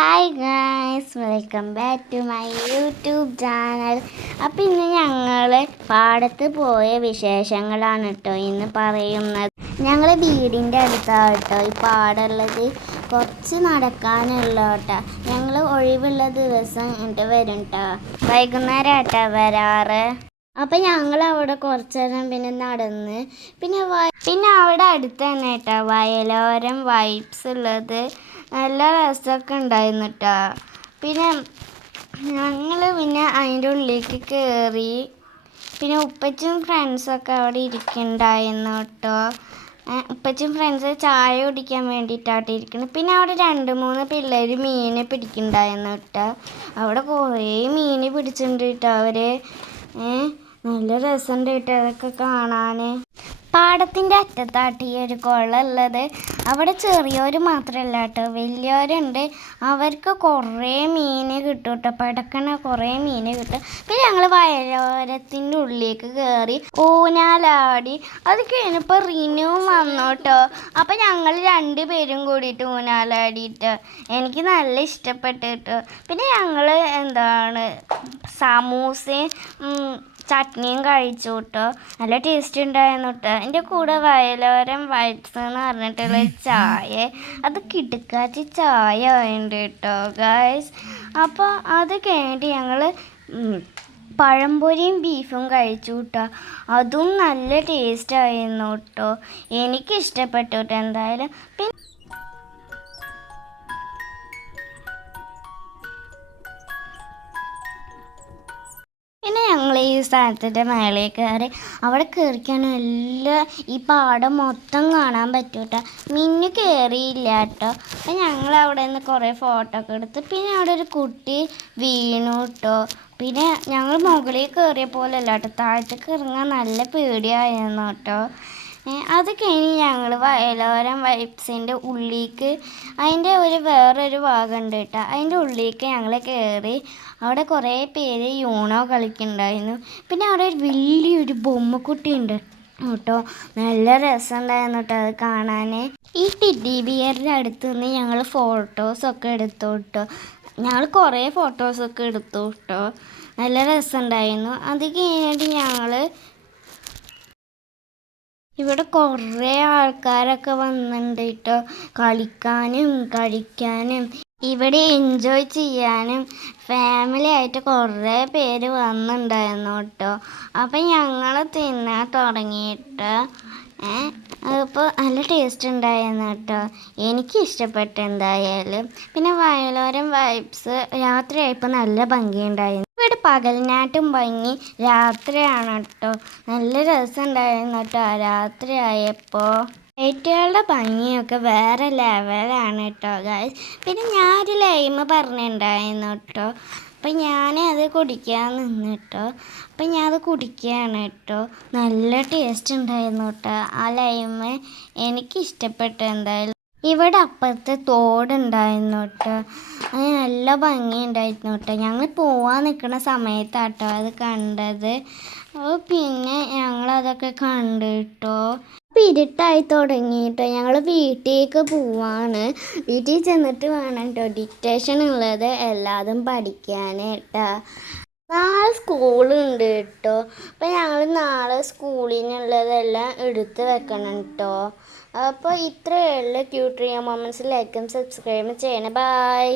Hi guys, welcome back to my YouTube channel. അപ്പം ഇന്ന് ഞങ്ങൾ പാടത്ത് പോയ വിശേഷങ്ങളാണ് കേട്ടോ ഇന്ന് പറയുന്നത്. ഞങ്ങൾ വീടിൻ്റെ അടുത്താണ് കേട്ടോ ഈ പാടുള്ളത്. കുറച്ച് നടക്കാനുള്ള കേട്ടോ. ഞങ്ങൾ ഒഴിവുള്ള ദിവസം എന്നിട്ട് വരും കേട്ടോ. വൈകുന്നേരം കേട്ടോ വരാറ്. അപ്പം ഞങ്ങൾ അവിടെ കുറച്ച് നേരം പിന്നെ നടന്ന് പിന്നെ അവിടെ അടുത്ത് തന്നെ കേട്ടോ വയലോരം വൈബ്സ് ഉള്ളത് നല്ല രസമൊക്കെ ഉണ്ടായിരുന്നു കേട്ടോ. പിന്നെ ഞങ്ങൾ അതിൻ്റെ ഉള്ളിലേക്ക് കയറി. പിന്നെ ഉപ്പച്ചും ഫ്രണ്ട്സൊക്കെ അവിടെ ഇരിക്കുന്നുണ്ടായിരുന്നു കേട്ടോ. ഉപ്പച്ചും ഫ്രണ്ട്സ് ചായ കുടിക്കാൻ വേണ്ടിയിട്ടാണ് ഇരിക്കുന്നത്. പിന്നെ അവിടെ 2-3 പിള്ളേർ മീൻ പിടിക്കുന്നുണ്ടായിരുന്നു കേട്ടോ. അവിടെ കുറേ മീൻ പിടിച്ചിട്ടുണ്ട് കേട്ടോ അവർ. നല്ല രസമുണ്ട് കേട്ടോ അതൊക്കെ കാണാൻ. പാടത്തിൻ്റെ അറ്റത്താട്ട് ഈ ഒരു കുളം ഉള്ളത്. അവിടെ ചെറിയവർ മാത്രമല്ല കേട്ടോ, വലിയവരുണ്ട്. അവർക്ക് കുറേ മീൻ കിട്ടും കേട്ടോ, പടക്കണ കുറേ മീൻ കിട്ടും. പിന്നെ ഞങ്ങൾ വയലോരത്തിൻ്റെ ഉള്ളിലേക്ക് കയറി ഊഞ്ഞാലാടി. അത് കഴിഞ്ഞപ്പോൾ റിനുവും വന്നു കേട്ടോ. അപ്പം ഞങ്ങൾ 2 പേരും കൂടിയിട്ട് ഊഞ്ഞാലാടിയിട്ട് എനിക്ക് നല്ല ഇഷ്ടപ്പെട്ടു കേട്ടോ. പിന്നെ ഞങ്ങൾ സമൂസയും ചട്നിയും കഴിച്ചു കേട്ടോ. നല്ല ടേസ്റ്റ് ഉണ്ടായിരുന്നു കേട്ടോ. എൻ്റെ കൂടെ വയലോരം വൈബ്സ് എന്ന് പറഞ്ഞിട്ടുള്ള ചായ, അത് കിടുക്കാച്ചി ചായ ഉണ്ട് കേട്ടോ ഗായ്സ്. അപ്പോൾ അത് കഴിഞ്ഞിട്ട് ഞങ്ങൾ പഴംപൊരിയും ബീഫും കഴിച്ചു കേട്ടോ. അതും നല്ല ടേസ്റ്റ് ആയിരുന്നു കേട്ടോ. എനിക്കിഷ്ടപ്പെട്ടു കേട്ടോ എന്തായാലും. പിന്നെ ഞങ്ങൾ ഈ സ്ഥലത്തിൻ്റെ മേലെ കയറി. അവിടെ കയറിക്കാൻ ഈ പാടം മൊത്തം കാണാൻ പറ്റും കേട്ടോ. മിന്നു കയറിയില്ല കേട്ടോ. അപ്പം ഞങ്ങൾ അവിടെ നിന്ന് കുറേ ഫോട്ടോ ഒക്കെ എടുത്ത്. പിന്നെ അവിടെ ഒരു കുട്ടി വീണു കേട്ടോ. പിന്നെ ഞങ്ങൾ മുകളിൽ കയറിയ പോലെ അല്ല കേട്ടോ, താഴത്തേക്ക് ഇറങ്ങാൻ നല്ല പേടിയായിരുന്നു കേട്ടോ. അത് കഴിഞ്ഞ് ഞങ്ങൾ വയലോരം വൈബ്സിൻ്റെ ഉള്ളിലേക്ക്, അതിൻ്റെ വേറൊരു ഭാഗമുണ്ട് കേട്ടോ, അതിൻ്റെ ഉള്ളിലേക്ക് ഞങ്ങൾ കയറി. അവിടെ കുറേ പേര് യൂണോ കളിക്കുന്നുണ്ടായിരുന്നു. പിന്നെ അവിടെ ഒരു വലിയൊരു ബൊമ്മക്കുട്ടി ഉണ്ട് കേട്ടോ. നല്ല രസമുണ്ടായിരുന്നു കേട്ടോ അത് കാണാൻ. ഈ ടെഡ്ഡി ബിയറിൻ്റെ അടുത്ത് നിന്ന് ഞങ്ങൾ ഫോട്ടോസൊക്കെ എടുത്തു കേട്ടോ. ഞങ്ങൾ കുറേ ഫോട്ടോസൊക്കെ എടുത്തു കേട്ടോ. നല്ല രസമുണ്ടായിരുന്നു. അത് കഴിഞ്ഞിട്ട് ഞങ്ങൾ ഇവിടെ കുറേ ആൾക്കാരൊക്കെ വന്നിട്ടുണ്ട് കേട്ടോ, കളിക്കാനും കഴിക്കാനും ഇവിടെ എൻജോയ് ചെയ്യാനും. ഫാമിലി ആയിട്ട് കുറേ പേര് വന്നിട്ടുണ്ടായിരുന്നു കേട്ടോ. അപ്പം ഞങ്ങൾ തിന്നാൻ തുടങ്ങിയിട്ട് അതിപ്പോൾ നല്ല ടേസ്റ്റ് ഉണ്ടായിരുന്നു കേട്ടോ. എനിക്കിഷ്ടപ്പെട്ടു എന്തായാലും. പിന്നെ വയലോരം വൈബ്സ് രാത്രിയായപ്പോൾ നല്ല ഭംഗിയുണ്ടായിരുന്നു. ഇവിടെ പകലിനാട്ടും ഭംഗി രാത്രിയാണ് കേട്ടോ. നല്ല രസമുണ്ടായിരുന്നു കേട്ടോ രാത്രി ആയപ്പോൾ. ലൈറ്റുകളുടെ ഭംഗിയൊക്കെ വേറെ ലെവലാണ് കേട്ടോ ഗായ്സ്. പിന്നെ ഞാനൊരു ലൈം പറഞ്ഞിട്ടുണ്ടായിരുന്നു കേട്ടോ. അപ്പം ഞാനത് കുടിക്കാൻ നിന്ന് കേട്ടോ. അപ്പം ഞാനത് കുടിക്കുകയാണ് കേട്ടോ. നല്ല ടേസ്റ്റ് ഉണ്ടായിരുന്നു കേട്ടോ ആ ലൈം. എനിക്കിഷ്ടപ്പെട്ടു എന്തായാലും. ഇവിടെ അപ്പുറത്ത് തോടുണ്ടായിരുന്നു കേട്ടോ. അത് നല്ല ഭംഗിയുണ്ടായിരുന്നു കേട്ടോ. ഞങ്ങൾ പോവാൻ നിൽക്കുന്ന സമയത്താട്ടോ അത് കണ്ടത്. പിന്നെ ഞങ്ങളതൊക്കെ കണ്ടു കേട്ടോ. ഇരുട്ടായി തുടങ്ങിയിട്ടോ. ഞങ്ങൾ വീട്ടിലേക്ക് പോവാണ്. വീട്ടിൽ ചെന്നിട്ട് വേണം കേട്ടോ ഡിക്റ്റേഷൻ ഉള്ളത് എല്ലാതും പഠിക്കാൻ കേട്ടോ. നാളെ സ്കൂളുണ്ട് കേട്ടോ. അപ്പം ഞങ്ങൾ നാളെ സ്കൂളിനുള്ളതെല്ലാം എടുത്ത് വെക്കണം കേട്ടോ. അപ്പോൾ ഇത്രയേ ഉള്ളൂ. ക്യൂട്ട് റിയ മൊമെൻറ്റ്സ് ലൈക്കും സബ്സ്ക്രൈബും ചെയ്യണം. ബൈ.